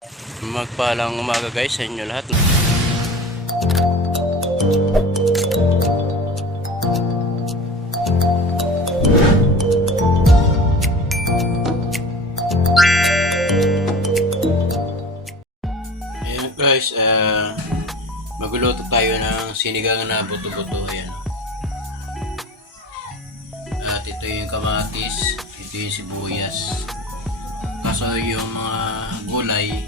Magpalang umaga guys sa inyo lahat. Ayan guys, magluluto tayo ng sinigang na buto-buto. Ayan. At ito yung kamatis, ito yung sibuyas. Kaso yung mga gulay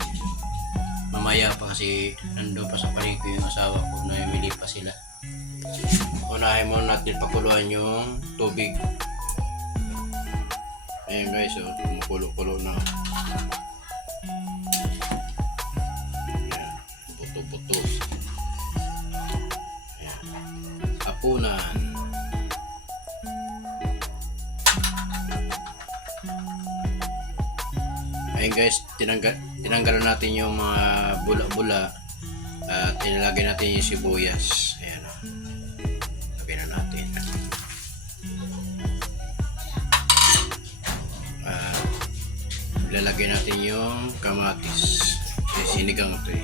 mamaya pa kasi nandun pa sa palengke yung asawa ko, namimili pa sila. Unahin muna natin pakuluan yung tubig. Ayan guys, kumukulo-kulo na. Ayan, buto-buto. Ayan, hapunan. Ayan guys, tinanggalan natin yung mga bula-bula at inilagay natin yung sibuyas. Ayan o. Lagay na natin. Ilalagay natin yung kamatis. Yung sinigang ito eh.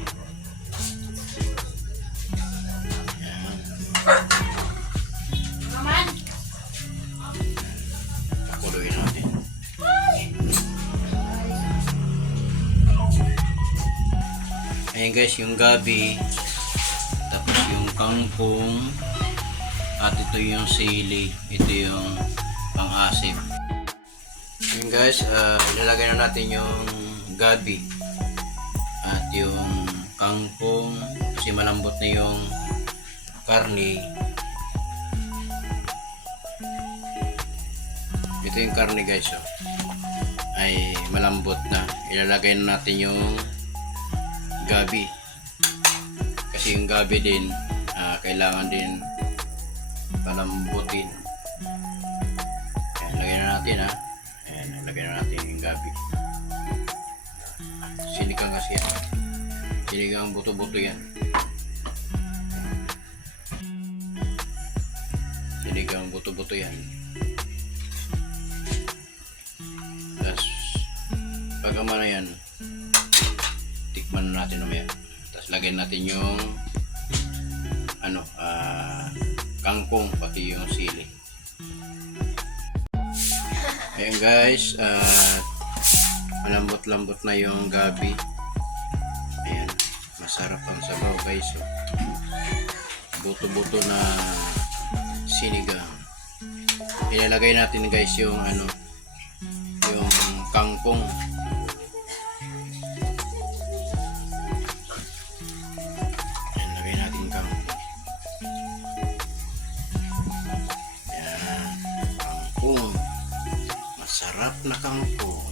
Ayan. Pakuluin natin. Ayan guys, yung gabi, tapos yung kangkong, at ito yung sili, ito yung pang-asim. Ayan guys, ilalagay na natin yung gabi at yung kangkong kasi malambot na yung karne. Ito yung karne guys, ay malambot na. Ilalagay na natin yung gabi kasi yung gabi din kailangan din palambutin. Ayan, lagyan na natin Ayan, lagyan na natin yung gabi. Sinigang kasi yan, sinigang buto-buto yan, sinigang buto-buto yan. Tapos pagkama na yan, tikman natin mamaya. Tapos lagyan natin yung kangkong pati yung sili. Ayan guys, malambot-lambot na yung gabi. Ayan, masarap ang sabaw guys. Buto-buto na sinigang. Ilalagay natin guys yung yung kangkong. Masarap na kangkong.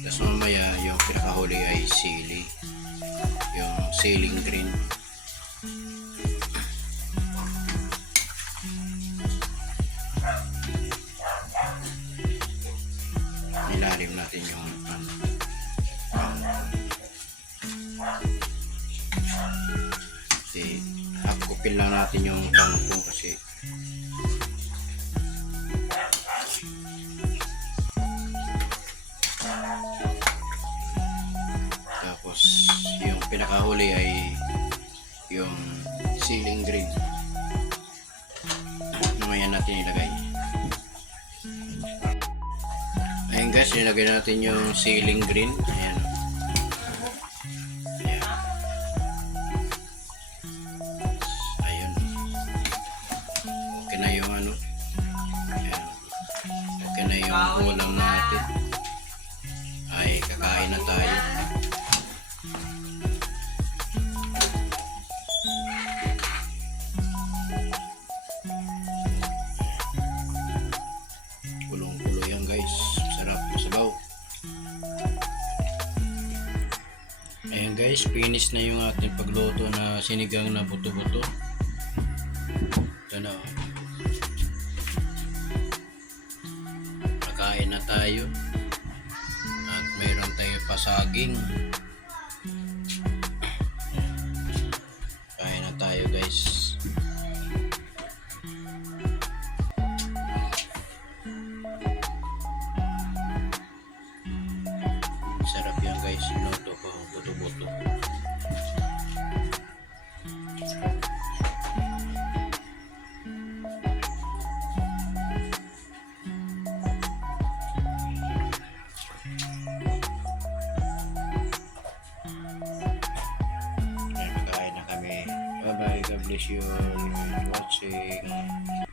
Tapos mamaya yung pinakahuli ay sili, yung siling green. Ilalim natin yung hapkupin lang natin yung kangkong kasi tapos yung pinakahuli ay yung siling green. Mamaya natin ilagay. Ayan guys, nilagay natin yung siling green. Ayan. Na yung ayan. Okay na yung ulam natin. Ay kakain na tayo. Kulong-kulo yan guys, sarap sabaw. Ayan guys, finish na yung ating pagluto na sinigang na buto-buto. Ito na. Kain na tayo at mayroon tayo pasaging. Kain na tayo guys. Sarap yan guys, luto ko, buto-buto. Ayan, kain na kami. Bye bye, God bless you all. Watching.